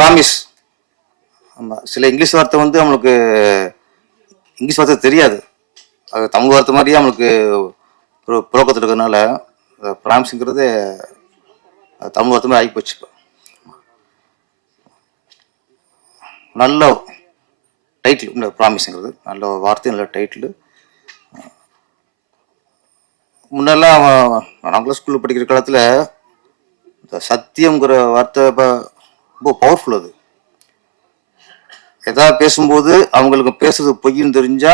Promise. ஆமாம், சில English வார்த்தை வந்து நம்மளுக்கு இங்கிலீஷ் வார்த்தை தெரியாது, அது தமிழ் வார்த்தை மாதிரியே நம்மளுக்கு ஒரு புழக்கத்தில் இருக்கிறதுனால ப்ராமிஸுங்கிறது தமிழ் வார்த்தை மாதிரி ஆகிப்போச்சு. இப்போ நல்ல டைட்டில் இந்த ப்ராமிஸுங்கிறது நல்ல வார்த்தை, நல்ல டைட்டில். முன்னெல்லாம் நாங்களும் ஸ்கூலில் படிக்கிற காலத்தில் இந்த சத்தியம்ங்கிற வார்த்தை ரொம்ப பவர்ஃபுல். அது எதாவது பேசும்போது அவங்களுக்கு பேசுறது பொய்ன்னு தெரிஞ்சா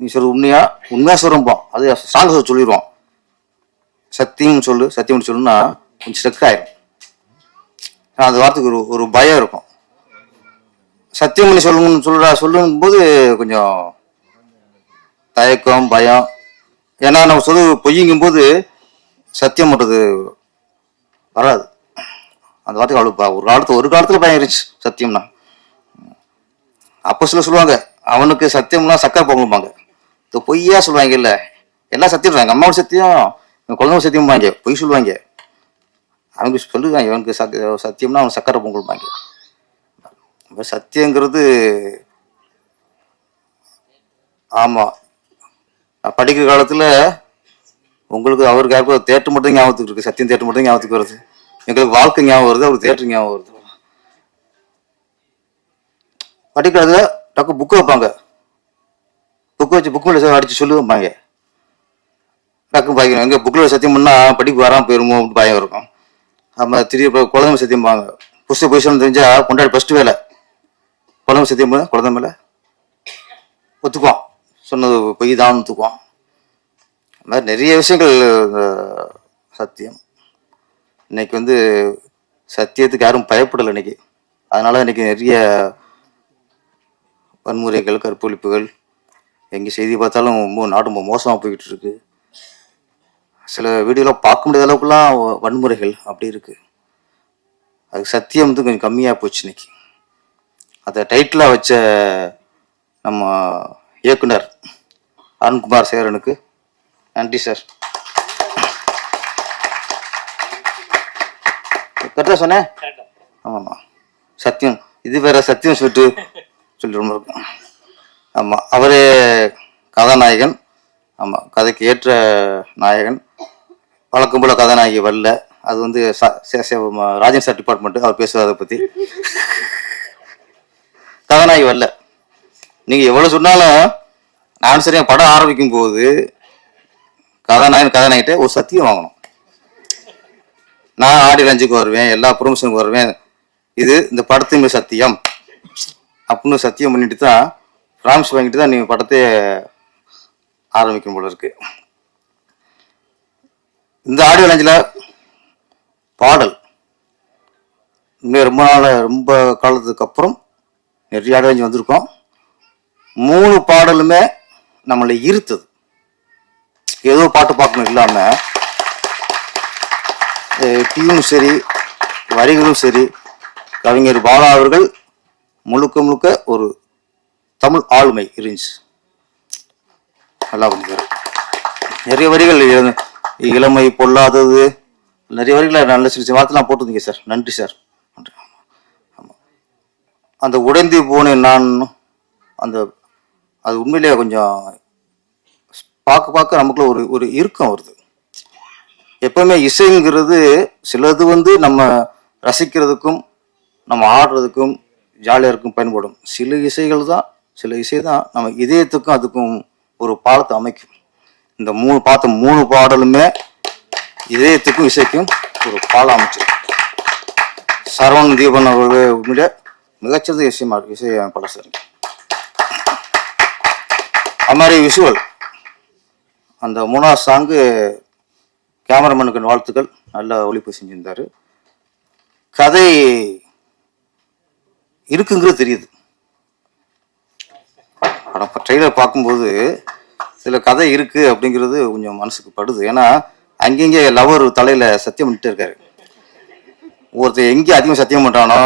நீ சொல்றது உண்மையா சொல்றோம், அது சாங்க சொல்லிடுவோம். சத்தியம் சொல்லுன்னா கொஞ்சம் ஸ்ட்ரக் ஆயிரும். அந்த வார்த்தைக்கு ஒரு பயம் இருக்கும். சத்தியம் பண்ணி சொல்லும் போது கொஞ்சம் தயக்கம், பயம். ஏன்னா நம்ம சொல்லு பொய்யுங்கும் போது சத்தியம் பண்றது வராது. அந்த வார்த்தைக்கு அவ்வளோ ஒரு காலத்துல பயம் இருந்துச்சு சத்தியம்னா. அப்போ சொல்லுவாங்க அவனுக்கு சத்தியம்னா சக்கரை பொங்கலும்பாங்க. பொய்யா சொல்லுவாங்க, இல்ல எல்லாம் சத்தியம் சொல்லுவாங்க. அம்மாவோட சத்தியம், குழந்தைங்க சத்தியம் வாங்க, பொய் சொல்லுவாங்க. அவங்க சொல்லுவாங்க அவனுக்கு சத்தியம்னா அவன் சக்கரை பொங்கல்பாங்க. சத்தியங்கிறது ஆமா, படிக்கிற காலத்துல உங்களுக்கு அவருக்கு யாருக்கும் தேட்டர் மட்டும் ஞாபகத்துக்கு இருக்கு, சத்தியம் தேட்டர் மட்டும் ஞாபகத்துக்கு வருது. எங்களுக்கு வாழ்க்கை ஞாபகம் வருது, அவருக்கு தேட்டர் ஞாபகம் வருது. படிக்கிறதுல டக்கு புக்கு வைப்பாங்க, புக்கு வச்சு புக் மேல அடிச்சு சொல்லுவாங்க. டக்கு பாய்க்கணும், எங்க புக்கில் சத்தியம் பண்ணா படிப்பு வராமல் போயிருமோ அப்படின்னு பயம் இருக்கும். நம்ம திடீர் குழந்தை சத்தியம் பாங்க, புஸ்தக பொசிஷன் தெரிஞ்சா கொண்டாடி ஃபர்ஸ்ட் வேலை குழந்தை சத்தியம் பண்ண குழந்தை மேல ஒத்துக்குவான், சொன்னது பொய் தான் ஒத்துக்குவான். அது மாதிரி நிறைய விஷயங்கள் சத்தியம். இன்னைக்கு வந்து சத்தியத்துக்கு யாரும் பயப்படலை இன்னைக்கு. அதனால இன்னைக்கு நிறைய வன்முறைகள், கற்பழிப்புகள், எங்கே செய்தி பார்த்தாலும் ரொம்ப நாடு ரொம்ப மோசமாக போய்கிட்டு இருக்கு. சில வீடியோலாம் பார்க்க முடியாத அளவுக்குலாம் வன்முறைகள் அப்படி இருக்கு. அதுக்கு சத்தியம் வந்து கொஞ்சம் கம்மியாக போச்சு இன்னைக்கு. அதை டைட்டிலாக வச்ச நம்ம இயக்குனர் அருண்குமார் சேரனுக்கு நன்றி சார். கரெக்டாக சொன்னேன்? ஆமாம்மா, சத்தியம் இது வேற சத்தியம் சொல்லிட்டு ரொம்ப இருக்கும். ஆமாம், அவரே கதாநாயகன். ஆமாம், கதைக்கு ஏற்ற நாயகன். வழக்கம் போல கதாநாயகி வரல, அது வந்து ராஜன் சார் டிபார்ட்மெண்ட், அவர் பேசுவார் அதை பற்றி. கதாநாயகி வரல. நீங்கள் எவ்வளோ சொன்னாலும் நான் சரியாக படம் ஆரம்பிக்கும் போது கதாநாயகிட்ட ஒரு சத்தியம் வாங்கணும். நான் ஆடி ரஞ்சுக்கு வருவேன், எல்லா ப்ரொமோஷனுக்கு வருவேன், இது இந்த படத்தின் சத்தியம் அப்படின்னு சத்தியம் பண்ணிட்டு தான், ப்ராமிஸ் வாங்கிட்டு தான் நீங்கள் படத்தை ஆரம்பிக்கும் போல இருக்கு. இந்த ஆடியோ லான்ச்சில் பாடல் இன்னும் ரொம்ப காலத்துக்கு அப்புறம் நிறைய ஆடியோ லான்ச் வந்திருக்கோம். 3 பாடலுமே நம்மளை ஈர்த்தது. ஏதோ பாட்டு பார்க்கணும் இல்லாம டியூனும் சரி, வரிகளும் சரி, கவிஞர் பாலா அவர்கள் முழுக்க ஒரு தமிழ் ஆளுமை இருந்துச்சு. நல்லா பண்ணிக்காரு. நிறைய வரிகள், இளமை பொல்லாதது, நிறைய வரிகளை நல்ல சில வார்த்தைலாம் போட்டிருந்தீங்க சார், நன்றி சார். அந்த உடைந்து போனேன் நான், அது உண்மையிலேயே கொஞ்சம் பார்க்க நமக்குள்ள ஒரு இறுக்கம் வருது. எப்பவுமே இசைங்கிறது சிலது வந்து நம்ம ரசிக்கிறதுக்கும் நம்ம ஆடுறதுக்கும் ஜாலியாக இருக்கும் பயன்படும். சில இசை தான் நம்ம இதயத்துக்கும் அதுக்கும் ஒரு பாலத்தை அமைக்கும். இந்த 3 பாடலுமே இதயத்துக்கும் இசைக்கும் ஒரு பாலம் அமைச்சிருக்கு. சரவணன் தீபன் அவர்கள் உண்மையிலே மிகச்சிறந்த இசையமைப்பாளர் சார். அது மாதிரி விஷுவல், அந்த 3ஆவது சாங்கு கேமராமேனுக்கு வாழ்த்துக்கள், நல்லா ஒளிப்பு செஞ்சிருந்தாரு. கதை இருக்குங்கிறது தெரியுது. ட்ரெய்லர் பார்க்கும்போது சில கதை இருக்கு அப்படிங்கிறது கொஞ்சம் மனசுக்கு படுது. ஏன்னா அங்கங்கே லவர் தலையில சத்தியம் பண்ணிட்டு இருக்காரு. ஒருத்தர் எங்கே அதிகம் சத்தியம் பண்றானோ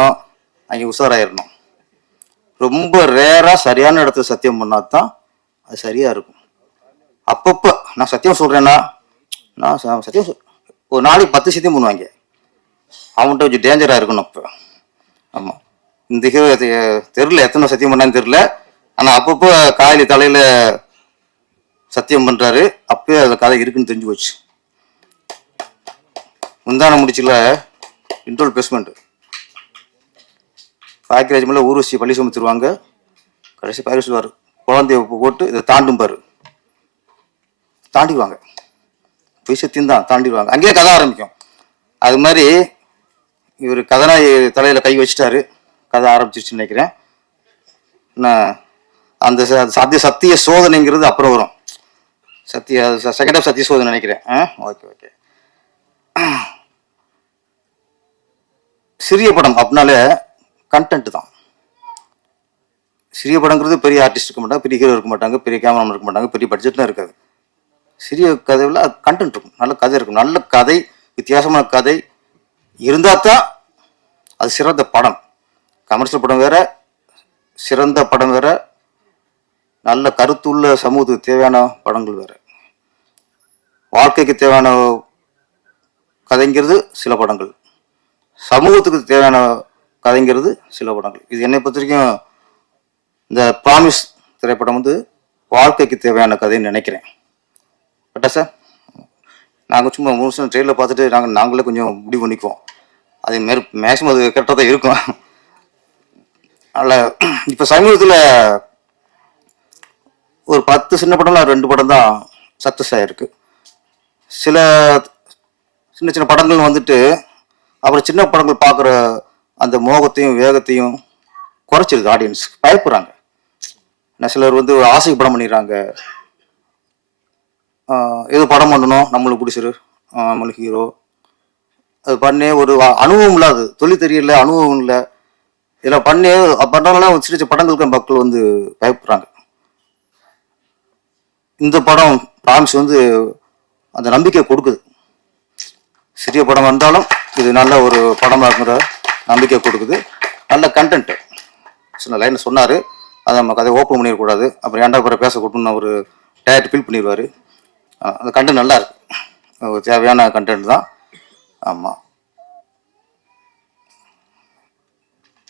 அங்கே உஷாராயிடணும். ரொம்ப ரேரா சரியான இடத்துல சத்தியம் பண்ணாதான் அது சரியா இருக்கும். அப்பப்போ நான் சத்தியம் சொல்றேன்னா, நான் சத்தியம் ஒரு நாளைக்கு 10 சத்தியம் பண்ணுவாங்க. அவன்கிட்ட கொஞ்சம் டேஞ்சரா இருக்கணும். அப்போ ஆமாம். இந்த ஹீரோ தெரியல எத்தனை சத்தியம் பண்ணான்னு தெரியல. ஆனால் அப்பப்போ காயலி தலையில் சத்தியம் பண்ணுறாரு. அப்பயே அதில் கதை இருக்குன்னு தெரிஞ்சு போச்சு. முந்தான முடிச்சுல இன்ட்ரோல் பேஸ்மெண்ட் பாக்கியராஜ் மேலே ஊர்வசி பள்ளி சுமத்துருவாங்க. கடைசி பாக்கிய சொல்லுவார், குழந்தைய போட்டு இதை தாண்டும் பாரு. தாண்டிடுவாங்க. பொய் சத்தியம் தான், தாண்டிடுவாங்க. அங்கேயே கதை ஆரம்பிக்கும். அது மாதிரி இவர் கதனாய் தலையில் கை வச்சுட்டாரு, கதை ஆரம்பிச்சிருச்சுன்னு நினைக்கிறேன். நான் அந்த சத்திய சோதனைங்கிறது அப்புறம் வரும். செகண்ட் ஆஃப் சத்திய சோதனை நினைக்கிறேன். Okay okay. சிறிய படம் அப்படின்னாலே கண்டென்ட் தான். சிறிய படங்கிறது பெரிய ஆர்டிஸ்ட் இருக்க மாட்டாங்க, பெரிய ஹீரோ இருக்க மாட்டாங்க, பெரிய கேமராமேன் இருக்க மாட்டாங்க, பெரிய பட்ஜெட்லாம் இருக்காது. சிறிய கதையில் கண்டென்ட் இருக்கும், நல்ல கதை இருக்கும். நல்ல கதை, வித்தியாசமான கதை இருந்தால் தான் அது சிறந்த படம். கமர்ஷியல் படம் வேற, சிறந்த படம் வேற, நல்ல கருத்துள்ள சமூகத்துக்கு தேவையான படங்கள் வேற. வாழ்க்கைக்கு தேவையான கதைங்கிறது சில படங்கள், சமூகத்துக்கு தேவையான கதைங்கிறது சில படங்கள். இது என்னை பொறுத்த வரைக்கும் இந்த ப்ராமிஸ் திரைப்படம் வந்து வாழ்க்கைக்கு தேவையான கதைன்னு நினைக்கிறேன். பட்டா சார், நாங்கள் சும்மா முழுசும் ட்ரெயினில் பார்த்துட்டு நாங்களே கொஞ்சம் முடிவு பண்ணிக்குவோம். அது மேக்ஸிமம் அது கரெக்டாக தான் இருக்கும். அதில் இப்போ சமீபத்தில் ஒரு 10 சின்ன படம்ல 2 படம் தான் சக்ஸஸ் ஆகிருக்கு. சில சின்ன சின்ன படங்கள் வந்துட்டு அப்புறம் சின்ன படங்கள் பார்க்குற அந்த மோகத்தையும் வேகத்தையும் குறைச்சிருது. ஆடியன்ஸ் பயப்படுறாங்க. சிலர் வந்து ஆசைக்கு படம் பண்ணிடுறாங்க. எது படம் பண்ணணும், நம்மளுக்கு பிடிச்சிரு, நம்மளுக்கு ஹீரோ, அது பண்ணி ஒரு அனுபவம் இல்லாது, தொழில் தெரியல, அனுபவம் இல்லை, இதில் பண்ணி பண்ணலாம். சின்ன சின்ன படங்களுக்கு மக்கள் வந்து பயப்படுறாங்க. இந்த படம் ப்ராமிஸ் வந்து அந்த நம்பிக்கை கொடுக்குது. சிறிய படம் வந்தாலும் இது நல்ல ஒரு படமாக இருக்கிற நம்பிக்கை கொடுக்குது. நல்ல கண்டென்ட். சின்ன லைன் சொன்னார், அதை நம்ம கதை ஓப்பன் பண்ணிடக்கூடாது, அப்புறம் ஏன்டா பிற பேச கூட்டணும்னு ஒரு டயர்ட் ஃபீல் பண்ணிடுவார். அந்த கண்டென்ட் நல்லா இருக்கு, தேவையான கண்டென்ட் தான். ஆமாம்.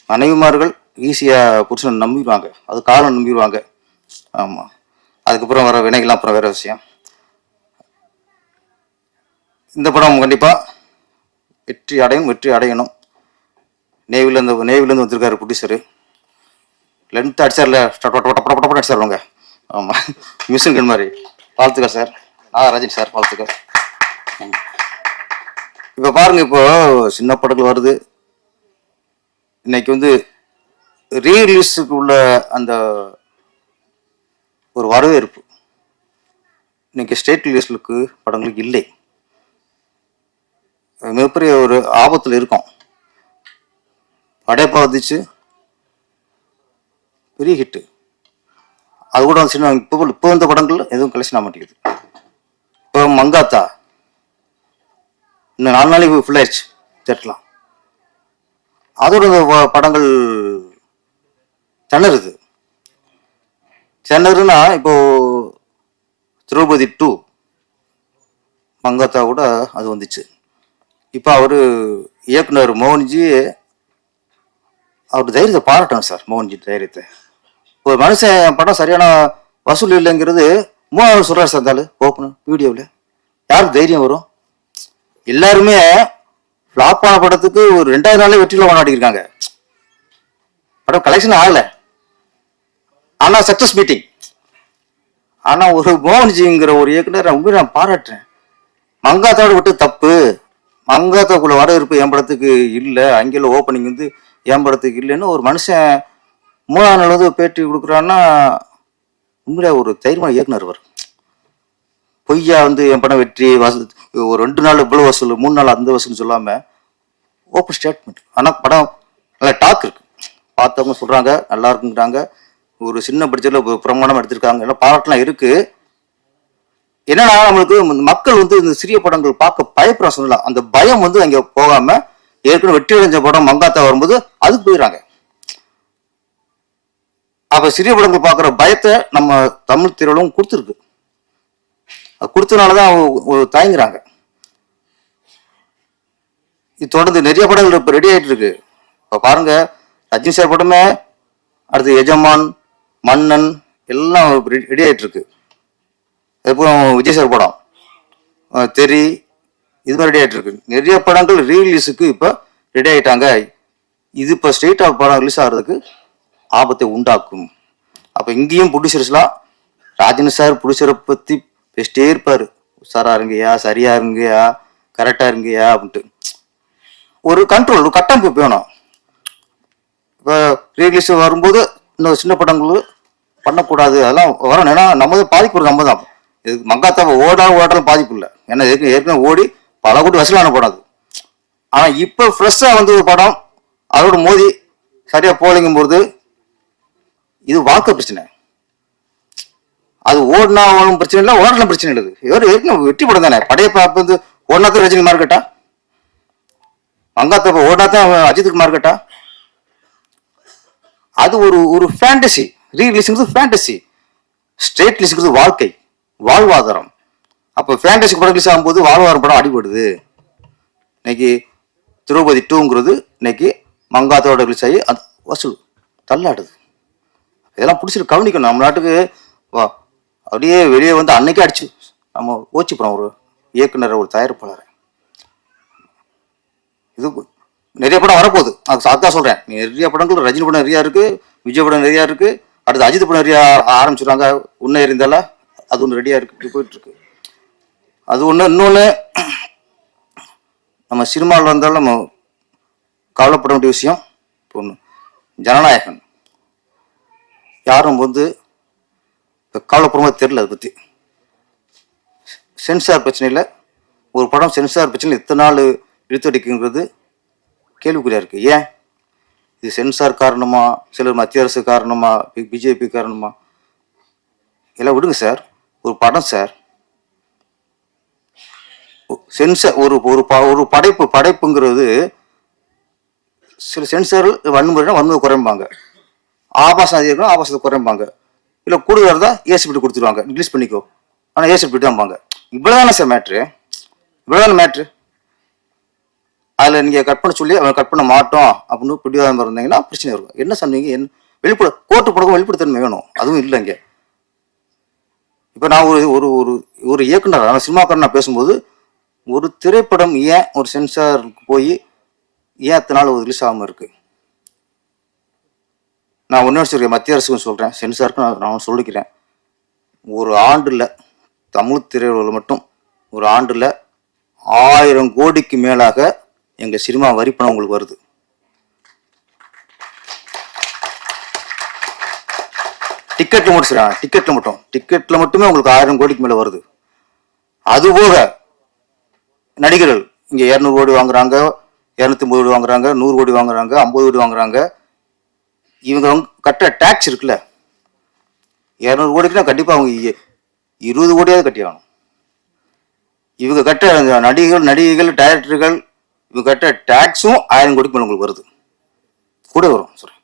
மனைவிமார்கள் ஈஸியாக புருஷனை நம்பிடுவாங்க, அது காலம் நம்பிடுவாங்க. ஆமாம். அதுக்கப்புறம் வர வினைகள்லாம் அப்புறம் வேற விஷயம். இந்த படம் கண்டிப்பாக வெற்றி அடையணும். நேவிலேருந்து வந்திருக்காரு ப்ரொடியூசரு. லென்த் அடிச்சார்ல, அடிச்சாருங்க. ஆமாம், மிஷின் கன் மாதிரி. வாழ்த்துக்கள் சார். ரஜினி சார், வாழ்த்துக்கள். இப்போ பாருங்க, இப்போ சின்ன படங்கள் வருது. இன்னைக்கு வந்து ரீரிலீஸுக்கு உள்ள அந்த ஒரு வரவேற்பு இன்னைக்கு ஸ்டேட் ரிலீஸ்லுக்கு படங்களுக்கு இல்லை. மிகப்பெரிய ஒரு ஆபத்தில் இருக்கும். படையப்பா வந்துச்சு, பெரிய ஹிட்டு. அது கூட சின்ன இப்போ இந்த படங்கள் எதுவும் கலெக்ஷன் ஆக மாட்டேங்குது. இப்போ மங்காத்தா இன்னும் 4 நாளைக்கு ஃபுல் ஆயிடுச்சு தேட்டலாம். அதோட படங்கள் திணறுனா இப்போ திரௌபதி 2 மங்காத்தா கூட அது வந்துச்சு. இப்போ அவரு இயக்குனர் மோகன்ஜி அவர் தைரியத்தை பாராட்டணும் சார். மோகன்ஜி தைரியத்தை. ஒரு மனுஷன் படம் சரியான வசூல் இல்லைங்கிறது 3 சொல்றாரு சார். இருந்தாலும் ஓப்பன் வீடியோவில் யாருக்கு தைரியம் வரும்? எல்லாருமே ஃப்ளாப் ஆன படத்துக்கு ஒரு 2வது நாளே வெற்றியில் கொண்டாடிருக்காங்க. படம் கலெக்ஷன் ஆகல, ஆனா சக்சஸ் மீட்டிங். ஆனா ஒரு மோகன்ஜிங்கிற ஒரு இயக்குனர் உண்மையை நான் பாராட்டுறேன். மங்காத்தாவோட விட்டு தப்பு. மங்காத்தாக்குள்ள வரவேற்பு என் படத்துக்கு இல்லை, அங்கேயும் ஓப்பனிங் வந்து என் படத்துக்கு இல்லைன்னு ஒரு மனுஷன் 3வது நாள் வந்து பேட்டி கொடுக்குறான்னா உண்மையில ஒரு தைரியமான இயக்குனர் வரும். பொய்யா வந்து என் படம் வெற்றி ஒரு 2 நாள் இவ்வளவு வசூல், 3 நாள் அந்த வசூல் சொல்லாம ஓப்பன் ஸ்டேட்மெண்ட். ஆனா படம் நல்ல டாக் இருக்கு, பார்த்தவங்க சொல்றாங்க நல்லா இருக்குங்கிறாங்க. ஒரு சின்ன பட்ஜெட்ல பிரமாணம் எடுத்திருக்காங்க, எல்லாம் பாராட்டெல்லாம் இருக்கு. என்னன்னா நம்மளுக்கு மக்கள் வந்து இந்த சிறிய படங்கள் பார்க்க பயப்பட சொல்லலாம். அந்த பயம் வந்து அங்க போகாம ஏற்கனவே வெற்றி அடைஞ்ச படம் மங்காத்தா வரும்போது அதுக்கு போயிடறாங்க. அப்ப சிறிய படங்கள் பார்க்குற பயத்தை நம்ம தமிழ் திரையுலகம் கொடுத்துருக்கு. கொடுத்தனாலதான் தயங்குறாங்க. இது தொடர்ந்து நிறைய படங்கள் இப்ப ரெடி ஆயிட்டு இருக்கு. இப்ப பாருங்க, ரஜினி சார் படமே அடுத்து எஜமான், மன்னன் எல்லாம் ரெடி ஆகிட்டு இருக்கு. அதுக்கப்புறம் விஜய் சார் படம் தெரி இது மாதிரி ரெடி ஆகிட்டு இருக்கு. நிறைய படங்கள் ரீரிலீஸுக்கு இப்போ ரெடி ஆகிட்டாங்க. இது இப்போ ஸ்ட்ரெயிட் ஆஃப் படம் ரிலீஸ் ஆகிறதுக்கு ஆபத்தை உண்டாக்கும். அப்போ இங்கேயும் ப்ரொடியூசர்ஸ்லாம் ராஜன் சார் ப்ரொடியூசரை பற்றி பேசிட்டே இருப்பார். உஷாரா இருங்கய்யா, சரியா இருங்கய்யா, கரெக்டாக இருங்கய்யா அப்படின்ட்டு. ஒரு கண்ட்ரோல், ஒரு கட்டமைப்பு வேணும். இப்போ ரீரிலீஸ் வரும்போது இன்னும் சின்ன படங்கள் பண்ணக்கூடாது, அதெல்லாம் வரணும். ஏன்னா நம்ம பாதிப்பு நம்ம தான். இது மங்காத்தாவை ஓடாலும் பாதிப்பு இல்லை. ஏன்னா ஏற்கனவே ஓடி பல கோடி வசூலான படம் அது. ஆனால் இப்போ ஃப்ரெஷ்ஷாக வந்து ஒரு படம் அதோட மோதி சரியா போலிங்கும் போது இது வாழ்க்கை பிரச்சனை. அது ஓடினா ஒன்றும் பிரச்சனை இல்லை, ஓடலாம் பிரச்சனை இல்லை. ஏற்கனவே வெற்றி படம் தானே. படையப்பா வந்து ஓடினாத்தான் ரஜினி மார்க்கெட்டா, மங்காத்தப்ப ஓடினாத்தான் அஜித்துக்கு மார்க்கெட்டா? அது ஒரு ஃபேண்டசி. ரீரிலீஸுங்கிறது ஃபேண்டசி, ஸ்ட்ரெயிட் ரிலீஸுங்கிறது வாழ்க்கை, வாழ்வாதாரம். அப்போ ஃபேண்டசி படம் ரிலீஸ் ஆகும்போது வாழ்வாதாரம் படம் அடிபடுது. இன்னைக்கு திரௌபதி 2ங்கிறது இன்னைக்கு மங்காத்தோட ரிலீஸ் ஆகி அது வசூல் தள்ளாடுது. இதெல்லாம் பிடிச்சிட்டு கவனிக்கணும். நம்ம நாட்டுக்கு அப்படியே வெளியே வந்து அன்னைக்கே அடிச்சு நம்ம ஓச்சி படம் ஒரு இயக்குனர், ஒரு தயாரிப்பாளர். இது நிறைய படம் வரப்போகுது. அதான் சொல்றேன். நிறைய படங்கள், ரஜினி படம் நிறையா இருக்கு, விஜய் படம் நிறையா இருக்கு, அடுத்து அஜித் படம் நிறையா ஆரம்பிச்சிருக்காங்க. உன்னை இருந்தால அது ஒன்று ரெடியா இருக்கு, போயிட்டு இருக்கு. அது ஒன்று. இன்னொன்று, நம்ம சினிமாவில் இருந்தாலும் நம்ம கவலைப்பட வேண்டிய விஷயம் ஒன்று, ஜனநாயகன். யாரும் வந்து கவலைப்படுமா தெரியல. அதை பற்றி சென்சார் பிரச்சனையில் ஒரு படம் சென்சார் பிரச்சனை இத்தனை நாள் இழுத்தடிக்குங்கிறது கேள்விக்குறியா இருக்கு. ஏன் இது சென்சார் காரணமா, சிலர் மத்திய அரசு காரணமா, பிஜேபி காரணமா? எல்லாம் விடுங்க சார். ஒரு படம் சார், சென்சார் ஒரு படைப்புங்கிறது சில சென்சார் வன்முறை குறைம்பாங்க, ஆபாசம் அதிகம் ஆபாசத்தை குறைம்பாங்க, இல்லை கூடுதலாக இருந்தால் ஏசிபிட்டு கொடுத்துருவாங்க, ரிலீஸ் பண்ணிக்கோ, ஆனால் ஏசிபிட்டு தான்பாங்க. இவ்வளோதானே சார் மேட்ரு, இவ்வளோதானே மேட்ரு. அதில் நீங்கள் கட் பண்ண சொல்லி அவன் கட் பண்ண மாட்டோம் அப்படின்னு பிடிவாதம் இருந்தீங்கன்னா பிரச்சனை இருக்கும். என்ன சொன்னீங்க? வெளிப்பட கோர்ட்டு படக்கும் வெளிப்படைத்தன்மை வேணும். அதுவும் இல்லைங்க. இப்போ நான் ஒரு ஒரு ஒரு இயக்குனர், ஆனால் சினிமாக்காரன் நான் பேசும்போது, ஒரு திரைப்படம் ஏன் ஒரு சென்சாருக்கு போய் ஏன் அத்தனை நாள் ரிலீஸ் ஆகாமல் இருக்கு? நான் ஒன்று வச்சிருக்கேன், மத்திய அரசுக்கும் சொல்கிறேன், சென்சாருக்கு நான் சொல்லிக்கிறேன். ஒரு ஆண்டில் தமிழ் திரையுலகில் மட்டும் ஒரு ஆண்டில் 1000 கோடிக்கு மேலாக எங்கள் சினிமா வரி பணம் உங்களுக்கு வருது. டிக்கெட்டில் மட்டும் சொல்கிறேன், டிக்கெட்டில் மட்டுமே உங்களுக்கு 1000 கோடிக்கு மேலே வருது. அதுபோக நடிகர்கள் இங்கே 200 கோடி வாங்குறாங்க, 250 கோடி வாங்குறாங்க, 100 கோடி வாங்குறாங்க, 50 கோடி வாங்குறாங்க. இவங்க கட்ட டேக்ஸ் இருக்குல்ல, 200 கோடிக்குனா கண்டிப்பாக அவங்க 20 கோடியாவது கட்டி ஆகணும். இவங்க கட்ட நடிகைகள் டைரக்டர்கள் இவங்க கட்ட டேக்ஸும் 1000 கோடிக்கு மேலே உங்களுக்கு வருது, கூட வரும் சொல்றேன்.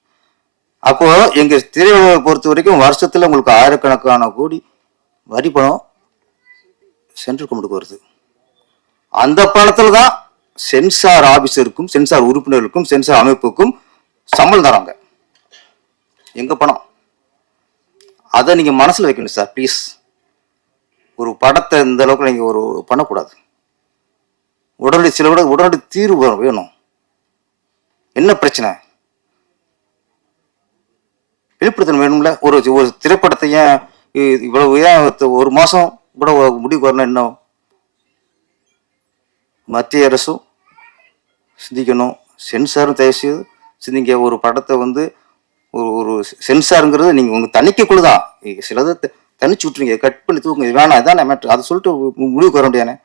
அப்போ எங்க திரையுலகை பொறுத்த வரைக்கும் வருஷத்துல உங்களுக்கு 1000கணக்கான கோடி வரி பணம் சென்ட்ரல் கவர்மெண்ட்டுக்கு வருது. அந்த பணத்துல தான் சென்சார் ஆபீசருக்கும், சென்சார் உறுப்பினர்களுக்கும், சென்சார் அமைப்புக்கும் சம்பளம் தராங்க. எங்க பணம்? அதை நீங்க மனசுல வைக்கணும் சார், ப்ளீஸ். ஒரு படத்தை இந்த அளவுக்கு நீங்க ஒரு பண்ணக்கூடாது. உடனடி தீர்வு வேணும். என்ன பிரச்சனை? வெளிப்படுத்தணும் வேணும்ல. ஒரு திரைப்படத்தை ஏன் இவ்வளவு ஏன் ஒரு மாசம் கூட முடிவுக்கு வரணும்? என்ன மத்திய அரசும் சிந்திக்கணும், சென்சாரும் தயவுசெய்து சிந்திங்க. ஒரு படத்தை வந்து ஒரு சென்சாருங்கிறது நீங்க உங்க தணிக்கைக்குள்ளதான். சிலதை தனிச்சு விட்டுருங்க, கட் பண்ணி தூக்குங்க, இது வேணாம், இதான் மேட்ரு, அதை சொல்லிட்டு முடிவுக்கு வர முடியானே.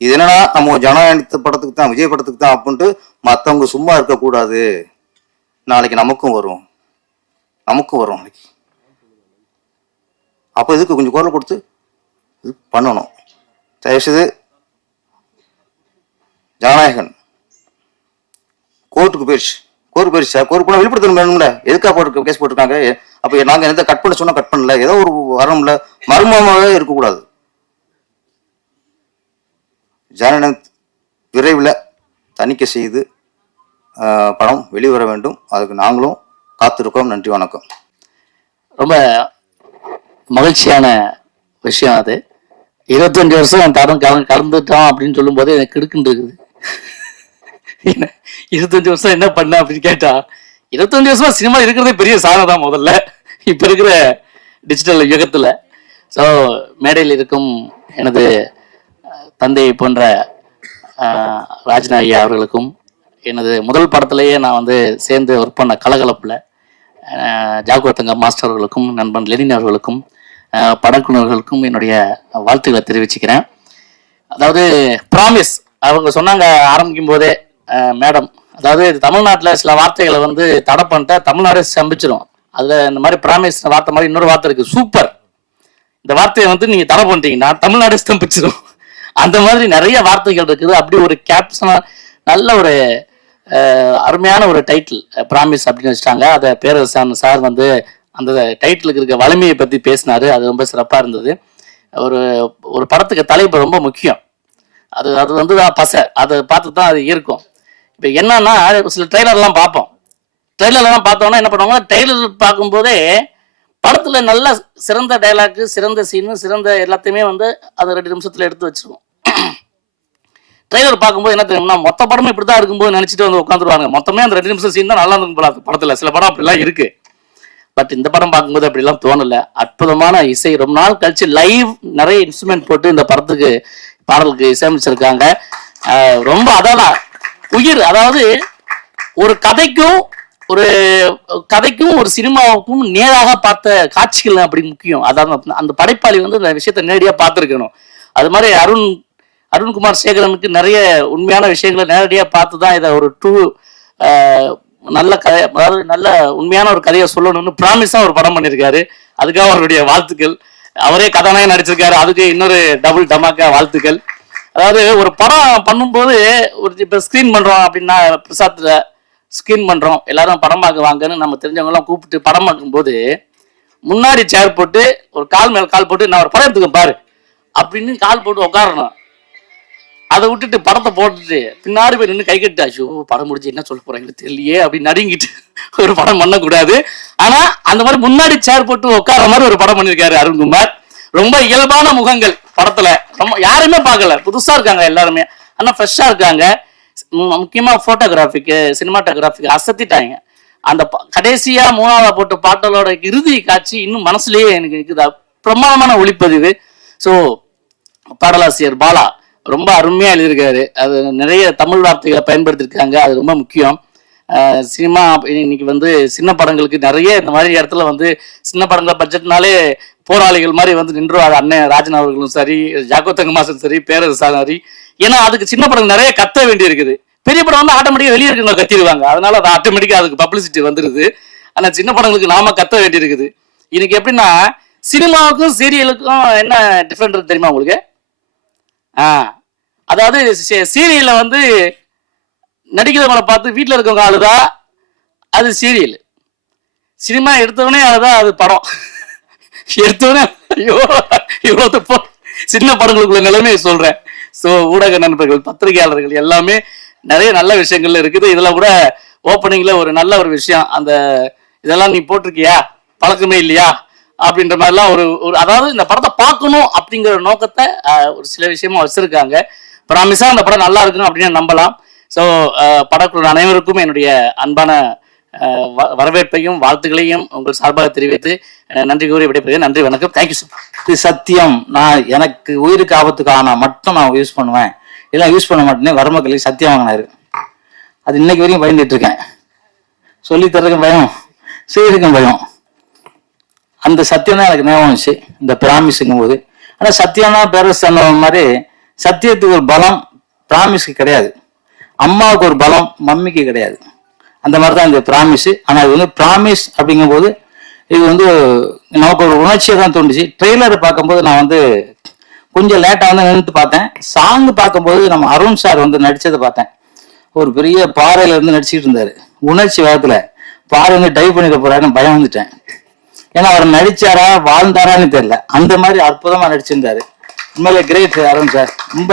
இது என்னன்னா, நம்ம ஜனநாயக படத்துக்கு தான், விஜய் படத்துக்கு தான் அப்படின்ட்டு மற்றவங்க சும்மா இருக்கக்கூடாது. நாளைக்கு நமக்கும் வரும் நாளைக்கு. அப்போ இதுக்கு கொஞ்சம் குரல் கொடுத்து இது பண்ணணும். தயவுசெய்து ஜனநாயகன் கோர்ட்டுக்கு போயிடுச்சு சார். கோர்ட்டு போனால் வெளிப்படுத்தணும் வேணும்ல. எதுக்காக போட்டு கேஸ் போட்டிருக்காங்க? அப்போ நாங்கள் எந்த கட் பண்ண சொன்னால் கட் பண்ணல, ஏதோ ஒரு வரணும்ல. மர்மமாகவே இருக்கக்கூடாது. ஜனநாயக விரைவில் தணிக்கை செய்து படம் வெளிவர வேண்டும். அதுக்கு நாங்களும் காத்திருக்கோம். நன்றி, வணக்கம். ரொம்ப மகிழ்ச்சியான விஷயம் அது. 25 வருஷம் தரம் கலந்துட்டோம் அப்படின்னு சொல்லும் போது எனக்கு கிடுக்குன்னு இருக்குது. 25 வருஷம் என்ன பண்ண அப்படின்னு கேட்டா, 25 வருஷமா சினிமா இருக்கிறதே பெரிய சாதனை தான் முதல்ல, இப்ப இருக்கிற டிஜிட்டல் யுகத்துல. ஸோ மேடையில் இருக்கும் எனது தந்தை போன்ற ராஜ்நாயகி அவர்களுக்கும், எனது முதல் படத்திலேயே நான் வந்து சேர்ந்து ஒர்க் பண்ண கலகலப்பில் ஜாகுவத்தங்க மாஸ்டர் அவர்களுக்கும், நண்பன் லெனின் அவர்களுக்கும், படக்குழுவர்களுக்கும் என்னுடைய வாழ்த்துக்களை தெரிவிச்சுக்கிறேன். அதாவது ப்ராமிஸ் அவங்க சொன்னாங்க ஆரம்பிக்கும் போதே மேடம், அதாவது தமிழ்நாட்டில் சில வார்த்தைகளை வந்து தடை பண்ணிட்டா தமிழ்நாடே சம்பிச்சிடும். அதில் இந்த மாதிரி ப்ராமிஸ் வார்த்தை மாதிரி இன்னொரு வார்த்தை இருக்குது, சூப்பர். இந்த வார்த்தையை வந்து நீங்கள் தடை பண்ணிட்டீங்கன்னா தமிழ்நாடே ஸ்தம்பிச்சிடும். அந்த மாதிரி நிறைய வார்த்தைகள் இருக்குது. அப்படி ஒரு கேப்ஷனா நல்ல ஒரு அருமையான ஒரு டைட்டில் ப்ராமிஸ் அப்படின்னு வச்சுட்டாங்க. அதை பேரரசன் சார் வந்து அந்த டைட்டிலுக்கு இருக்க வலிமையை பற்றி பேசினாரு. அது ரொம்ப சிறப்பாக இருந்தது. ஒரு படத்துக்கு தலைப்பு ரொம்ப முக்கியம். அது வந்து தான் பசை, அதை பார்த்து தான் அது இருக்கும். இப்போ என்னன்னா, சில ட்ரெய்லர்லாம் பார்ப்போம். ட்ரெய்லர்லாம் பார்த்தோன்னா என்ன பண்ணுவாங்க, ட்ரெய்லர் பார்க்கும்போதே படத்தில் நல்ல சிறந்த டைலாக்கு, சிறந்த சீனு, சிறந்த எல்லாத்தையுமே வந்து அதை 2 நிமிஷத்தில் எடுத்து வச்சிருவோம். ட்ரெய்லர் பார்க்கும்போது என்ன தெரியும்னா, மொத்த படமும் இப்படி தான் இருக்கும்போது நினச்சிட்டு வந்து உட்காந்துருவாங்க. மொத்தமே அந்த 2 நிமிஷம் சீன் தான் நல்லா இருக்கும் போல படத்தில். சில படம் அப்படிலாம் இருக்கு. பட் இந்த படம் பார்க்கும்போது அப்படிலாம் தோணல. அற்புதமான இசை, ரொம்ப நாள் கழிச்சு லைவ் நிறைய இன்ஸ்ட்ருமெண்ட் போட்டு இந்த படத்துக்கு பாடலுக்கு இசையமைச்சிருக்காங்க. ரொம்ப அதான் உயிர். அதாவது ஒரு கதைக்கும் ஒரு சினிமாவுக்கும் நேராக பார்த்த காட்சிகள் அப்படி முக்கியம். அதாவது அந்த படைப்பாளி வந்து இந்த விஷயத்த நேரடியாக பார்த்துருக்கணும். அது மாதிரி அருண்குமார் சேகரனுக்கு நிறைய உண்மையான விஷயங்களை நேரடியாக பார்த்து தான் இதை ஒரு நல்ல கதை, அதாவது நல்ல உண்மையான ஒரு கதையை சொல்லணும்னு ப்ராமிஸாக ஒரு படம் பண்ணியிருக்காரு. அதுக்காக அவருடைய வாழ்த்துக்கள். அவரே கதாநாயகன் நடிச்சிருக்காரு, அதுக்கு இன்னொரு டபுள் டமாக்கா வாழ்த்துக்கள். அதாவது ஒரு படம் பண்ணும்போது இப்போ ஸ்க்ரீன் பண்ணுறோம் அப்படின்னா, பிரசாத்தில் ஸ்க்ரீன் பண்ணுறோம், எல்லாரும் படம் பார்க்க வாங்கன்னு நம்ம தெரிஞ்சவங்கலாம் கூப்பிட்டு படம் பார்க்கும்போது முன்னாடி சேர் போட்டு ஒரு கால் மேல் கால் போட்டு நான் ஒரு படம் எடுத்துக்க பாரு அப்படின்னு கால் போட்டு உட்காரணும். அதை விட்டுட்டு படத்தை போட்டுட்டு பின்னாடி போய் நின்று கை கட்டு, ஐயோ படம் முடிஞ்சு என்ன சொல்ல போறாங்க தெரியலையே அப்படின்னு நடுங்கிட்டு ஒரு படம் பண்ணக்கூடாது. ஆனா அந்த மாதிரி முன்னாடி சேர் போட்டு உட்கார மாதிரி ஒரு படம் பண்ணியிருக்காரு அருண்குமார். ரொம்ப இயல்பான முகங்கள் படத்துல, ரொம்ப யாருமே பார்க்கல, புதுசா இருக்காங்க எல்லாருமே, ஆனா ஃப்ரெஷ்ஷா இருக்காங்க. முக்கியமா போட்டோகிராஃபிக்கு, சினிமாட்டோகிராஃபிக்கு அசத்திட்டாங்க. அந்த கடைசியா 3ஆவதா போட்ட பாட்டலோட இறுதி காட்சி இன்னும் மனசுலயே எனக்கு இருக்குது. பிரமாதமான ஒளிப்பதிவு. ஸோ பாடலாசிரியர் பாலா ரொம்ப அருமையா எழுதியிருக்காரு. அது நிறைய தமிழ் வார்த்தைகளை பயன்படுத்தியிருக்காங்க. அது ரொம்ப முக்கியம். சினிமா இன்னைக்கு வந்து சின்ன படங்களுக்கு நிறைய இந்த மாதிரி இடத்துல வந்து சின்ன படங்கள் பட்ஜெட்னாலே போராளிகள் மாதிரி வந்து நின்றுவாரு. அண்ணன் ராஜன் அவர்களும் சரி, ஜாக்கோ தங்கமாசன் சரி, பேரரசன் சரி. ஏன்னா அதுக்கு சின்ன படம் நிறைய கத்த வேண்டி இருக்குது. பெரிய படம் வந்து ஆட்டோமேட்டிக்கா வெளியே இருக்கவங்க கத்திடுவாங்க, அதனால அது ஆட்டோமேட்டிக்கா அதுக்கு பப்ளிசிட்டி வந்துருது. ஆனா சின்ன படங்களுக்கு நாம கத்த வேண்டி இருக்குது. இன்னைக்கு எப்படின்னா, சினிமாவுக்கும் சீரியலுக்கும் என்ன டிஃபரெண்ட் தெரியுமா உங்களுக்கு? அதாவது சீரியல்ல வந்து நடிக்கிறவங்களை பார்த்து வீட்டில் இருக்கவங்க ஆளுதா, அது சீரியல். சினிமா எடுத்தவனே ஆளுதா, அது படம். எடுத்தவனே ஐயோ இவ்வளவு சின்ன படங்களுக்குள்ள நிலைமையை சொல்றேன். ஸோ ஊடக நண்பர்கள், பத்திரிகையாளர்கள் எல்லாமே நிறைய நல்ல விஷயங்கள்ல இருக்குது. இதுல கூட ஓப்பனிங்ல ஒரு நல்ல ஒரு விஷயம், அந்த இதெல்லாம் நீ போட்டிருக்கியா, பழக்கமே இல்லையா அப்படின்ற மாதிரிலாம் ஒரு அதாவது இந்த படத்தை பார்க்கணும் அப்படிங்கிற நோக்கத்தை ஒரு சில விஷயமா வச்சிருக்காங்க. ப்ராமிஸா அந்த படம் நல்லா இருக்கணும் அப்படின்னு நம்பலாம். ஸோ படக்குழு அனைவருக்கும் என்னுடைய அன்பான வரவேற்பையும் வாழ்த்துக்களையும் உங்கள் சார்பாக தெரிவித்து நன்றி கூறி விடைபெறுகிறேன். நன்றி, வணக்கம். Thank you sir. இது சத்தியம். நான் எனக்கு உயிருக்கு ஆபத்துக்கான மட்டும் நான் யூஸ் பண்ணுவேன், இதெல்லாம் யூஸ் பண்ண மாட்டேன்னு வர்மக்கலைக்கு சத்தியம் வாங்கினாரு. அது இன்னைக்கு வரைக்கும் பயந்துட்டு இருக்கேன். சொல்லித்தரதுக்கும் பயம், செய்யறதுக்கும் பயம். அந்த சத்தியம் தான் எனக்கு ஞாபகம் வந்துச்சு இந்த பிராமிஸுங்கும் போது. ஆனால் சத்தியம்னா பேரரசு சொன்ன மாதிரி சத்தியத்துக்கு ஒரு பலம் பிராமிஸ்க்கு கிடையாது, அம்மாவுக்கு ஒரு பலம் மம்மிக்கு கிடையாது. அந்த மாதிரி தான் இந்த ப்ராமிஸ். ஆனால் இது வந்து ப்ராமிஸ் அப்படிங்கும் போது இது வந்து நமக்கு ஒரு உணர்ச்சியை தான் தோணுச்சு. ட்ரெய்லரை பார்க்கும்போது நான் வந்து கொஞ்சம் லேட்டாக வந்து நின்றுட்டு பார்த்தேன். சாங் பார்க்கும்போது நம்ம அருண் சார் வந்து நடித்ததை பார்த்தேன். ஒரு பெரிய பாறையில இருந்து நடிச்சுட்டு இருந்தாரு. உணர்ச்சி வேகத்தில் பாறை வந்து டைப் பண்ணிட போறாருன்னு பயம் வந்துட்டேன். ஏன்னா அவர் நடிச்சாரா வாழ்ந்தாரான்னு தெரியல, அந்த மாதிரி அற்புதமா நடிச்சிருந்தாரு. உண்மையிலே கிரேட் அருண் சார். ரொம்ப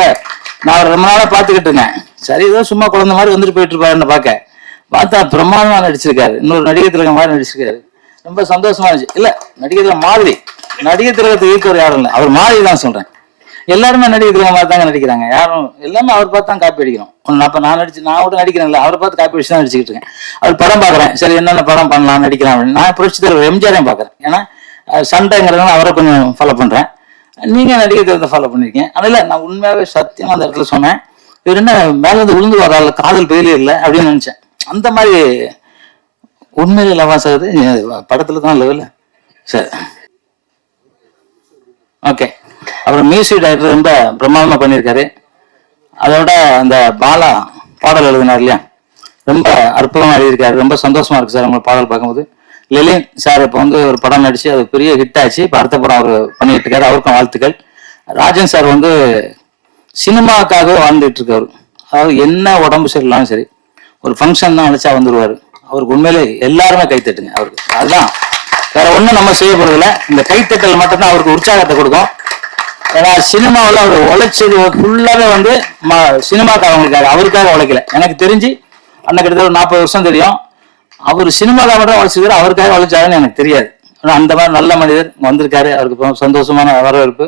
நான் ரொம்ப நாளா பார்த்துக்கிட்டு இருந்தேன். சரி ஏதோ சும்மா குழந்தை மாதிரி வந்துட்டு போயிட்டு இருப்பாருன்னு பார்க்க பார்த்தா பிரமாதமா நடிச்சிருக்காரு. இன்னொரு நடிகர் திலகம் மாதிரி நடிச்சிருக்காரு. ரொம்ப சந்தோஷமா இருந்துச்சு. இல்ல நடிகர் திலகம் மாதிரி, நடிகர் திலகத்தை ஈர்க்கவர் யாரும் இல்லை, அவர் மாதிரி தான் சொல்றேன். எல்லாருமே நடிகர் திலகம் மாதிரி தாங்க நடிக்கிறாங்க. யாரும் எல்லாமே அவர் பார்த்து தான் காப்பி அடிக்கணும். அப்ப நான் கூட நடிக்கிறேன்ல, அவரை பார்த்து காப்பி அடிச்சு தான் நடிச்சுக்கிட்டு இருக்கேன். அவர் படம் பாக்குறேன், சரி என்னென்ன படம் பண்ணலாம் நடிக்கலாம் அப்படின்னு. நான் புரட்சி தலைவர் எம்ஜிஆரையும் பாக்குறேன். ஏன்னா சண்டைங்கிறதுனால அவரை கொஞ்சம் ஃபாலோ பண்றேன். நீங்க நடிகர் திலகத்தை ஃபாலோ பண்ணிருக்கீங்க. அதனால நான் உண்மையாவே சத்தியமா அந்த இடத்துல சொன்னேன், இவர் என்ன மேல இருந்து விழுந்து வராது, காதல் பெயிலே இல்லை அப்படின்னு நினைச்சேன். அந்த மாதிரி உண்மையில லவாஸ் ஆகுது படத்துல தான் லெவல். சரி ஓகே. அப்புறம் மியூசிக் டைரக்டர் ரொம்ப பிரமாதமா பண்ணியிருக்காரு. அதோட அந்த பாலா பாடல் எழுதினார் இல்லையா, ரொம்ப அற்புதமா எழுதியிருக்காரு. ரொம்ப சந்தோஷமா இருக்கு சார் உங்களை பாடல் பார்க்கும்போது. லெலின் சார் இப்போ வந்து ஒரு படம் நடிச்சு அது பெரிய ஹிட் ஆச்சு. இப்போ அடுத்த படம் அவர் பண்ணிட்டு இருக்காரு, அவருக்கும் வாழ்த்துக்கள். ராஜன் சார் வந்து சினிமாவுக்காக வாழ்ந்துட்டு இருக்காரு. அதாவது என்ன உடம்பு சரியில்லாலும் சரி, ஒரு ஃபங்க்ஷன் தான் நினைச்சா வந்துருவாரு. அவருக்கு உண்மையிலே எல்லாருமே கைத்தட்டுங்க அவருக்கு. அதுதான், வேற ஒன்றும் நம்ம செய்ய போறதில்ல. இந்த கைத்தட்டல் மட்டும்தான் அவருக்கு உற்சாகத்தை கொடுக்கும். ஏன்னா சினிமாவில் அவர் உழைச்சது ஃபுல்லாவே வந்து சினிமாக்காரங்களுக்காக, அவருக்காக உழைக்கல. எனக்கு தெரிஞ்சு அண்ணன் கிட்டத்தட்ட 40 வருஷம் தெரியும். அவர் சினிமாக்காக மட்டும் உழைச்சிருக்காரு, அவருக்காக உழைச்சாருன்னு எனக்கு தெரியாது. ஆனால் அந்த மாதிரி நல்ல மனிதர் வந்திருக்காரு, அவருக்கு சந்தோஷமான வரவேற்பு.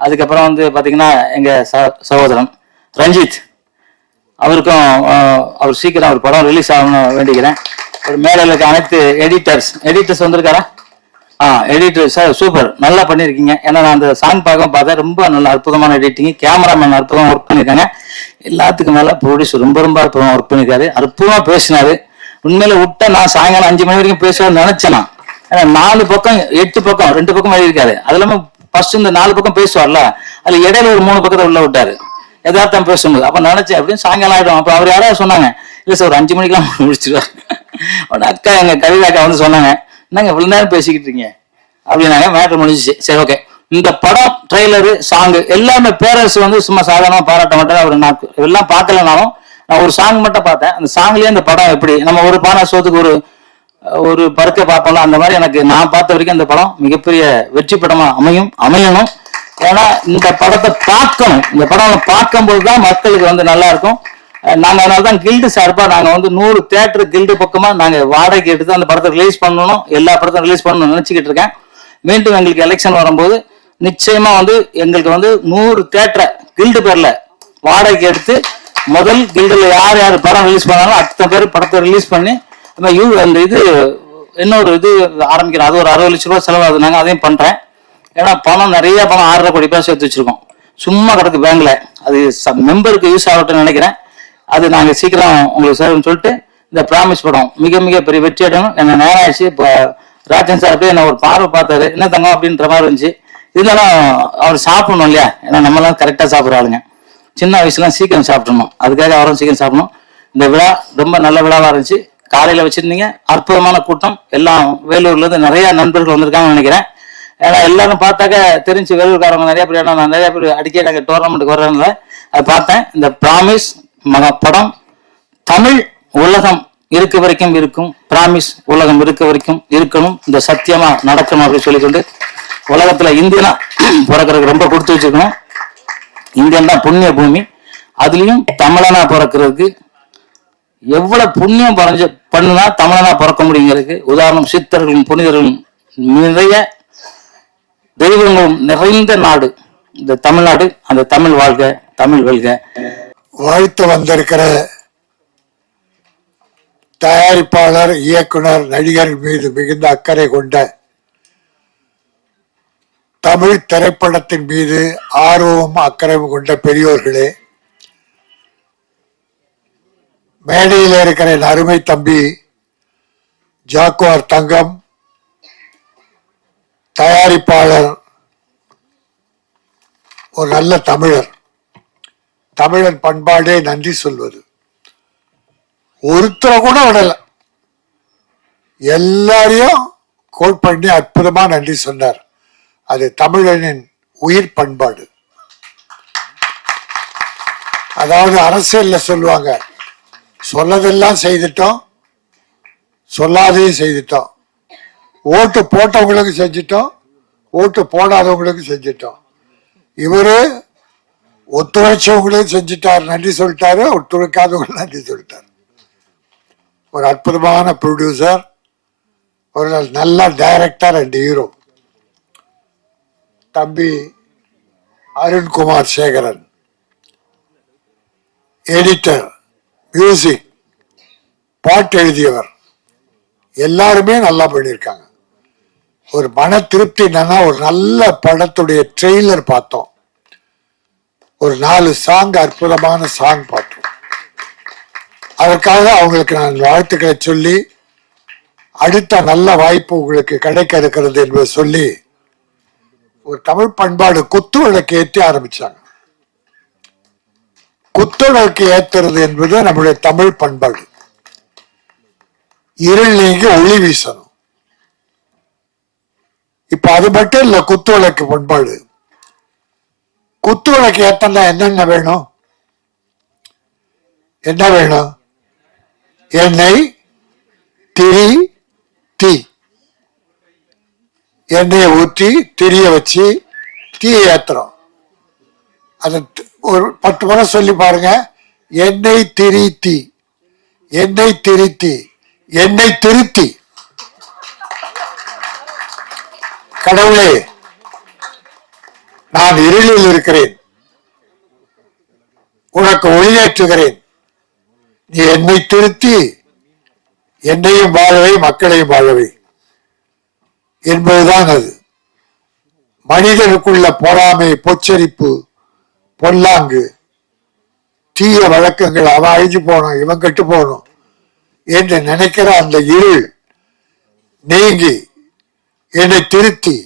அதுக்கப்புறம் வந்து பாத்தீங்கன்னா எங்க சகோதரன் ரஞ்சித், அவருக்கும் அவர் சீக்கிரம் ஒரு படம் ரிலீஸ் ஆகணும்னு வேண்டிக்கிறேன். ஒரு மேடையில் இருக்க அனைத்து எடிட்டர்ஸ் வந்திருக்காரா? எடிட்டர் சார் சூப்பர், நல்லா பண்ணியிருக்கீங்க. ஏன்னா நான் அந்த சாங் பார்த்தேன், ரொம்ப நல்ல அற்புதமான எடிட்டிங், கேமராமேன் அற்புதமாக ஒர்க் பண்ணியிருக்காங்க. எல்லாத்துக்கும் மேல ப்ரொடியூசர் ரொம்ப ரொம்ப அற்புதமாக ஒர்க் பண்ணியிருக்காரு, அற்புதமாக பேசினாரு. உண்மையில விட்டா நான் சாயங்காலம் 5 மணி வரைக்கும் பேசுவேன்னு நினைச்சேன். ஏன்னா 4 பக்கம் 8 பக்கம் 2 பக்கம் எழுதியிருக்காரு. அது இல்லாமல் ஃபர்ஸ்ட் இந்த 4 பக்கம் பேசுவார்ல, அதுல இடையில ஒரு 3 பக்கத்தை உள்ள விட்டாரு எதார்த்தம் பேசும்போது. அப்ப நினைச்சேன் அப்படின்னு சாயங்காலம் ஆயிடும். அப்ப அவர் யாராவது சொன்னாங்க, இல்ல சார் ஒரு 5 மணிக்கெல்லாம் முடிச்சிருவாரு. அக்கா எங்க கவிதா அக்கா வந்து சொன்னாங்க, என்னங்க இவ்வளவு நேரம் பேசிக்கிட்டு இருக்கீங்க அப்படின்னாங்க. மேட்டர் முடிஞ்சிச்சு. சரி ஓகே. இந்த படம் ட்ரெய்லரு சாங்கு எல்லாமே பேரரசு வந்து சும்மா சாதாரணமா பாராட்ட மாட்டேன். அவர் நான் எல்லாம் பார்க்கலனாலும் நான் ஒரு சாங் மட்டும் பார்த்தேன். அந்த சாங்லயே இந்த படம் எப்படி நம்ம ஒரு பானை சோத்துக்கு ஒரு பருக்க பார்ப்போம்ல, அந்த மாதிரி எனக்கு நான் பார்த்த வரைக்கும் இந்த படம் மிகப்பெரிய வெற்றி படமா அமையணும். ஏன்னா இந்த படத்தை பார்க்கணும். இந்த படம் பார்க்கும்போது தான் மக்களுக்கு வந்து நல்லா இருக்கும். நாங்க அதனாலதான் கில்டு சார்பா நாங்க வந்து 100 தியேட்டர் கில்டு பக்கமா நாங்க வாடகைக்கு எடுத்து அந்த படத்தை ரிலீஸ் பண்ணணும், எல்லா படத்தையும் ரிலீஸ் பண்ணணும்னு நினைச்சுக்கிட்டு இருக்கேன். மீண்டும் எங்களுக்கு எலெக்ஷன் வரும்போது நிச்சயமா வந்து எங்களுக்கு வந்து 100 தியேட்டரை கில்டு பேர்ல வாடகைக்கு எடுத்து முதல் கில்டுல யார் யார் படம் ரிலீஸ் பண்ணாலும் அத்தனை பேர் படத்தை ரிலீஸ் பண்ணி அந்த இது இன்னொரு இது ஆரம்பிக்கிறோம். அது ஒரு 60 லட்சம் ரூபாய் செலவாகுது. நாங்க அதையும் பண்றேன். ஏன்னா பணம் நிறைய பணம் 6.5 கோடி ரூபாய் சேர்த்து வச்சிருக்கோம், சும்மா கிடக்கு பேங்க்ல. அது மெம்பருக்கு யூஸ் ஆகட்டும்னு நினைக்கிறேன். அது நாங்க சீக்கிரம் உங்களுக்கு சேருன்னு சொல்லிட்டு இந்த பிராமிஸ் படம் மிக மிக பெரிய வெற்றி அடையணும். என்ன நேரம் ஆயிடுச்சு. இப்போ ராஜன் சார் போய் என்ன ஒரு பார்வை பார்த்தாரு, என்ன தங்கம் அப்படின்ற மாதிரி இருந்துச்சு. இருந்தாலும் அவர் சாப்பிடணும் இல்லையா, ஏன்னா நம்மளாம் கரெக்டா சாப்பிட்ற ஆளுங்க. சின்ன வயசுலாம் சீக்கிரம் சாப்பிடணும், அதுக்காக அவரும் சீக்கிரம் சாப்பிடணும். இந்த விழா ரொம்ப நல்ல விழாவா இருந்துச்சு. காலையில வச்சிருந்தீங்க, அற்புதமான கூட்டம். எல்லாம் வேலூர்ல இருந்து நிறைய நண்பர்கள் வந்திருக்காங்கன்னு நினைக்கிறேன். ஏன்னா எல்லாரும் பார்த்தாக்க தெரிஞ்சு வேலூர்காரங்க நிறைய பேர். நான் நிறைய பேர் அடிக்கடி நாங்கள் டோர்னமெண்ட்டுக்கு வர்றதுனால அதை பார்த்தேன். இந்த பிராமிஸ் படம் தமிழ் உலகம் இருக்க வரைக்கும் இருக்கும், பிராமிஸ் உலகம் இருக்க வரைக்கும் இருக்கணும், இந்த சத்தியமா நடக்கணும் அப்படின்னு சொல்லிக்கொண்டு, உலகத்துல இந்தியனா பிறக்கிறதுக்கு ரொம்ப கொடுத்து வச்சிருக்கணும். இந்தியன் தான் புண்ணிய பூமி. அதுலயும் தமிழனா பிறக்கிறதுக்கு எவ்வளவு புண்ணியம் பண்ணுனா தமிழனா பிறக்க முடியுங்கிறதுக்கு உதாரணம் சித்தர்களும் புனிதர்களும் நிறைய தெய்வங்களும் நிறைந்த நாடு இந்த தமிழ்நாடு. அந்த தமிழ் வாழ்க, தமிழ் வெல்க. வாழ்த்து வந்திருக்கிற தயாரிப்பாளர், இயக்குனர், நடிகர் மீது மிகுந்த அக்கறை கொண்ட, தமிழ் திரைப்படத்தின் மீது ஆர்வமும் அக்கறையும் கொண்ட பெரியோர்களே, மேடையில் இருக்கிற என் அருமை தம்பி ஜாக்குவார் தங்கம், தயாரிப்பாளர், ஒரு நல்ல தமிழர். தமிழன் பண்பாடே நன்றி சொல்வது. ஒருத்தரை கூட விடல, எல்லாரையும் கோட் பண்ணி அற்புதமா நன்றி சொன்னார். அது தமிழனின் உயிர் பண்பாடு. அதாவது அரசியல்ல சொல்லுவாங்க, சொல்லதெல்லாம் செய்துட்டோம், சொல்லாதையும் செய்துட்டோம். ஓட்டு போட்டவங்களுக்கு செஞ்சிட்டோம், ஓட்டு போடாதவங்களுக்கு செஞ்சிட்டோம். இவரு ஒத்துழைச்சவங்களையும் செஞ்சுட்டார், நன்றி சொல்லிட்டாரு. ஒத்துழைக்காதவங்களும் நன்றி சொல்லிட்டார். ஒரு அற்புதமான ப்ரொடியூசர், ஒரு நல்ல டைரக்டர் அண்ட் ஹீரோ. தம்பி அருண்குமார் சேகரன், எடிட்டர், மியூசிக், பாட்டு எழுதியவர், எல்லாருமே நல்லா பண்ணியிருக்காங்க. ஒரு மன திருப்தி என்னன்னா, ஒரு நல்ல படத்துடைய ட்ரெய்லர் பார்த்தோம், ஒரு 4 சாங், அற்புதமான சாங் பார்த்தோம். அதற்காக அவங்களுக்கு நான் வாழ்த்துக்களை சொல்லி, அடுத்த நல்ல வாய்ப்பு உங்களுக்கு கிடைக்க இருக்கிறது என்பதை சொல்லி, ஒரு தமிழ் பண்பாடு குத்து விளக்கு ஏற்றி ஆரம்பிச்சாங்க. குத்து விளக்கு ஏற்றுறது என்பது நம்முடைய தமிழ் பண்பாடு. இருள் நீங்கி ஒளி வீசணும். இப்ப அது மட்டும் இல்ல குத்து விளக்கு பண்பாடு. குத்து விளக்கு ஏத்தனா என்னென்ன வேணும்? என்ன வேணும்? எண்ணெய், திரி, தீ. எண்ணெயை ஊற்றி திரிய வச்சு தீயை ஏத்துறோம். அதை ஒரு 10 முறை சொல்லி பாருங்க. எண்ணெய், திரி, தீ. எண்ணெய், திரி, தீ. எண்ணெய் திருத்தி. கடவுளே, நான் இருளில் இருக்கிறேன், உனக்கு ஒளியேற்றுகிறேன், நீ என்னை திருத்தி என்னையும் வாழவை மக்களையும் வாழவை என்பதுதான் அது. மனிதனுக்குள்ள பொறாமை, பொச்சரிப்பு, பொல்லாங்கு, தீய வழக்கங்கள், அவன் அழிஞ்சு போனோம், இவன் கெட்டு போகணும் என்று நினைக்கிற அந்த இருள் நீங்கி என்னை திருத்தி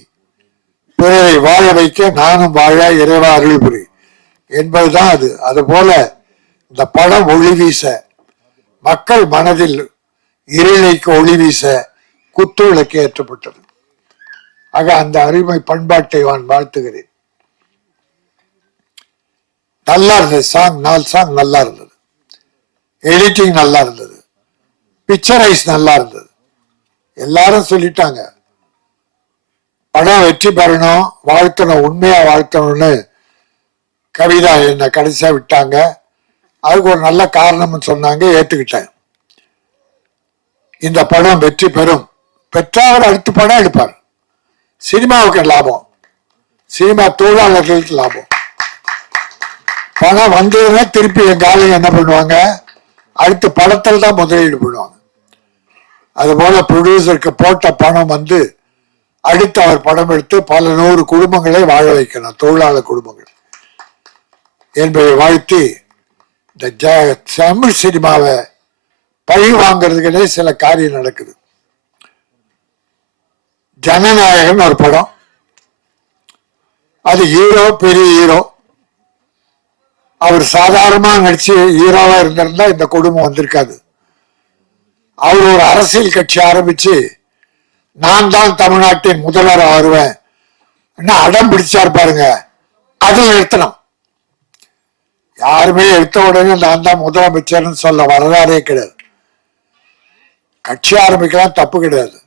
பிறரை வாழ வைக்க நானும் வாழ இறைவா அருள் புரி என்பதுதான் அது. அதுபோல இந்த படம் ஒளி வீச, மக்கள் மனதில் இருளைக்கு ஒளி வீச குத்து விளக்கு ஏற்றப்பட்டது. ஆக அந்த அருமை பண்பாட்டை நான் வாழ்த்துகிறேன். நல்லா இருந்தது சாங், 4 சாங் நல்லா இருந்தது, எடிட்டிங் நல்லா இருந்தது, பிக்சரைஸ் நல்லா இருந்தது. எல்லாரும் சொல்லிட்டாங்க படம் வெற்றி பெறணும், வாழ்த்தணும், உண்மையா வாழ்த்தணும்னு. கவிதா என்ன கடைசியா விட்டாங்க, அதுக்கு ஒரு நல்ல காரணம்னு சொன்னாங்க, ஏத்துக்கிட்டேன். இந்த படம் வெற்றி பெறும், பெற்றால் அடுத்த படம் எடுப்பார். சினிமாவுக்கு லாபம், சினிமா தொழிலாளர்களுக்கு லாபம். பணம் வந்ததுன்னா திருப்பி எங்க ஆளுங்க என்ன பண்ணுவாங்க, அடுத்த படத்தில் தான் முதலீடு பண்ணுவாங்க. அதுபோல ப்ரொடியூசருக்கு போட்ட பணம் வந்து அடுத்து அவர் படம் எடுத்து பல 100 குடும்பங்களை வாழ வைக்கணும், தொழிலாளர் குடும்பங்கள் என்பதை வாழ்த்தி, இந்த தமிழ் சினிமாவை பழி வாங்கிறதுக்குனே சில காரியம் நடக்குது. ஜனநாயகன் ஒரு படம், அது ஹீரோ, பெரிய ஹீரோ, அவர் சாதாரணமா நடிச்சு ஹீரோவா இருந்திருந்தா இந்த குடும்பம் வந்திருக்காது. அவர் ஒரு அரசியல் கட்சி ஆரம்பிச்சு நான் தான் தமிழ்நாட்டின் முதல்வர் ஆறுவேன் அடம் பிடிச்சார் பாருங்க, அதில் நிறுத்தணும். யாருமே எடுத்த உடனே நான் தான் முதலமைச்சர்னு சொல்ல வரலாறே கிடையாது. கட்சி ஆரம்பிக்கலாம், தப்பு கிடையாது.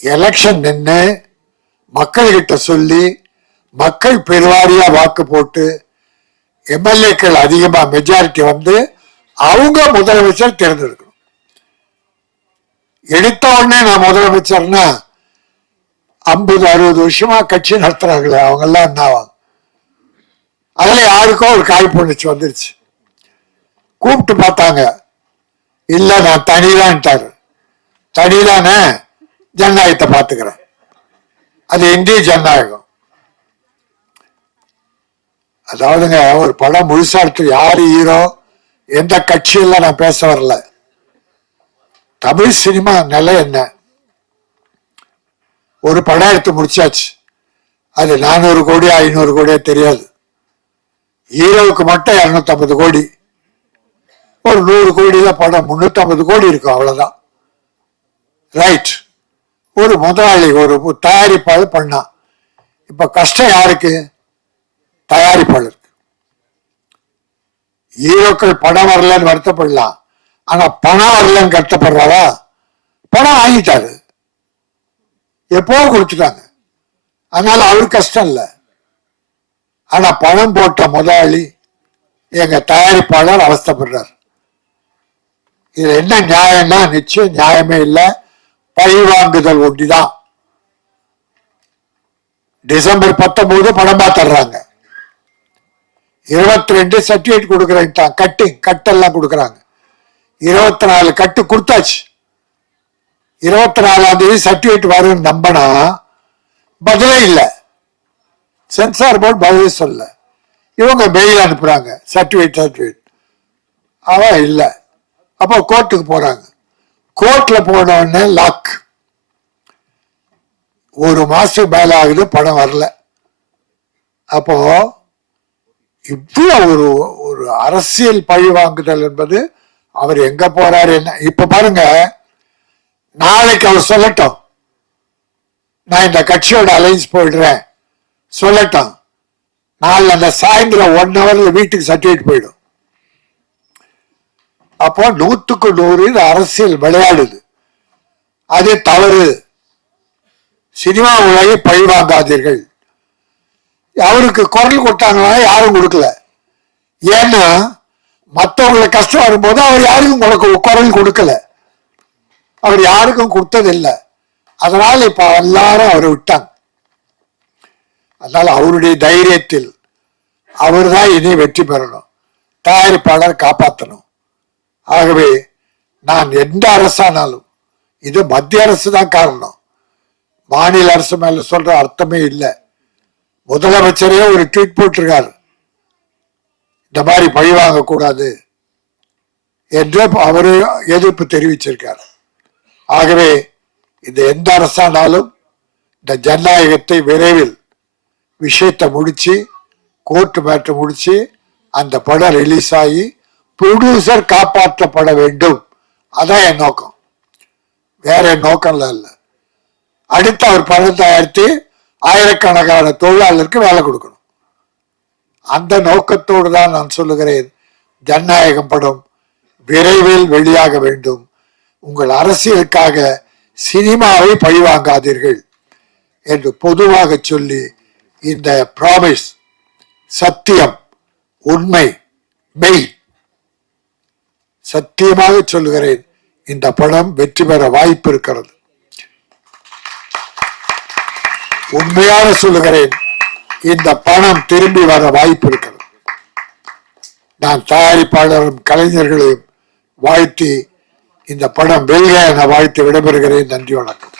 எலெக்ஷன் நின்று மக்கள் கிட்ட சொல்லி மக்கள் பெருவாரியா வாக்கு போட்டு எம்எல்ஏக்கள் அதிகமா மெஜாரிட்டி வந்து அவங்க முதலமைச்சர் தேர்ந்தெடுக்கணும். எடுத்த உடனே நான் முதலமைச்சர்னா 50-60 வருஷமா கட்சி நடத்துறாங்களே அவங்க எல்லாம் என்ன ஆவாங்க? அதுல யாருக்கோ ஒரு காய்ப்புணர்ச்சி வந்துருச்சு. கூப்பிட்டு பார்த்தாங்க, இல்ல நான் தனிதான்ட்டாரு. தனிதானே, ஜனநாயகத்தை பார்த்துக்கிறேன். அது இந்திய ஜனநாயகம். அதாவதுங்க, ஒரு படம் முழுசா எடுத்து யாரு ஹீரோ, எந்த கட்சியெல்லாம் நான் பேச வரல. தமிழ் சினிமா நிலை என்ன? ஒரு படம் எடுத்து முடிச்சாச்சு, அது 400 கோடி 500 கோடியா தெரியாது. ஹீரோவுக்கு மட்டும் 250 கோடி, ஒரு 100 கோடியில படம் 350 கோடி இருக்கும், அவ்வளவுதான். ரைட். ஒரு முதலாளி, ஒரு தயாரிப்பாளர் பண்ணா. இப்ப கஷ்டம் யாருக்கு? தயாரிப்பாளருக்கு. ஹீரோக்கள் படம் வரலன்னு வருத்தப்படலாம், ஆனா பணம் வரலன்னு கஷ்டப்படுறாரா? பணம் வாங்கிட்டாரு, எப்போ கொடுத்துட்டாங்க, அதனால அவருக்கு கஷ்டம் இல்லை. ஆனா பணம் போட்ட முதலாளி, எங்க தயாரிப்பாளர் அவஸ்தைப்படுறார். இதுல என்ன நியாயம்னா நிச்சயம் நியாயமே இல்லை, பழி வாங்குதல் ஒண்டிதான். டிசம்பர் 19 படம் பார்த்துறாங்க, 22 சர்டிபிகேட் கொடுக்குறேன், கட்டெல்லாம் கொடுக்குறாங்க, 24 கட்டு கொடுத்தாச்சு. 24ஆம் தேதி சர்டிபிகேட் வரும் நம்பனா பதிலே இல்லை, சென்சார் போர்டு பதிலே சொல்ல. இவங்க மெயில் அனுப்புறாங்க சர்டிபிகேட் அவன் இல்லை. அப்போ கோர்ட்டுக்கு போறாங்க, கோர்ட்ல போன உடனே லாக். 1 மாசம் மேல ஆகுது, படம் வரல. அப்போ இவ்வளவு ஒரு அரசியல் பழி வாங்குதல் என்பது, அவர் எங்க போறாரு என்ன. இப்ப பாருங்க, நாளைக்கு அவர் சொல்லட்டும், நான் இந்த கட்சியோட அலைன்ஸ் போயிடுறேன் சொல்லட்டும், நாளை அந்த சாயந்தரம் 1 ஹவர்ல வீட்டுக்கு சர்டிபிகேட் போயிடும். அப்போ 100க்கு 100 அரசியல் விளையாடுது, அது தவறு. சினிமா உலகை பழி வாங்காதீர்கள். அவருக்கு குரல் கொடுத்தாங்களா? யாரும் கொடுக்கல. ஏன்னா மற்றவங்களுக்கு கஷ்டம் வரும்போது அவர் யாருக்கும் குரல் கொடுக்கல, அவர் யாருக்கும் கொடுத்ததில்லை. அதனால இப்ப எல்லாரும் அவரை விட்டாங்க. அதனால அவருடைய தைரியத்தில் அவர் தான் இனி வெற்றி பெறணும், தயாரிப்பாளர் காப்பாற்றணும். ஆகவே நான் எந்த அரசானாலும், இது மத்திய அரசு தான் காரணம், மாநில அரசு மேல சொல்ற அர்த்தமே இல்லை. முதலமைச்சரே ஒரு ட்வீட் போட்டிருக்காரு, இந்த மாதிரி பழி வாங்க கூடாது என்று அவரு எதிர்ப்பு தெரிவிச்சிருக்காரு. ஆகவே இந்த எந்த அரசானாலும் இந்த ஜனநாயகத்தை விரைவில் விஷயத்தை முடிச்சு, கோர்ட் மேட்டர் முடிச்சு, அந்த படம் ரிலீஸ் ஆகி ப்ரொடியூசர் காப்பாற்றப்பட வேண்டும். அதான் என் நோக்கம், வேற என் நோக்கம்ல இல்லை. அடுத்து அவர் படம் தயாரித்து ஆயிரக்கணக்கான தொழிலாளருக்கு வேலை கொடுக்கணும். அந்த நோக்கத்தோடு தான் நான் சொல்லுகிறேன், ஜனநாயகம் படம் விரைவில் வெளியாக வேண்டும். உங்கள் அரசியலுக்காக சினிமாவை பழிவாங்காதீர்கள் என்று பொதுவாக சொல்லி, இந்த ப்ராமிஸ், சத்தியம், உண்மை, மெய், சத்தியமாக சொல்லுகிறேன், இந்த படம் வெற்றி பெற வாய்ப்பு இருக்கிறது. உண்மையாக சொல்லுகிறேன், இந்த பணம் திரும்பி வர வாய்ப்பு இருக்கிறது. நான் தயாரிப்பாளரும் கலைஞர்களையும் வாழ்த்தி, இந்த படம் வெல்க என வாழ்த்து விடைபெறுகிறேன். நன்றி, வணக்கம்.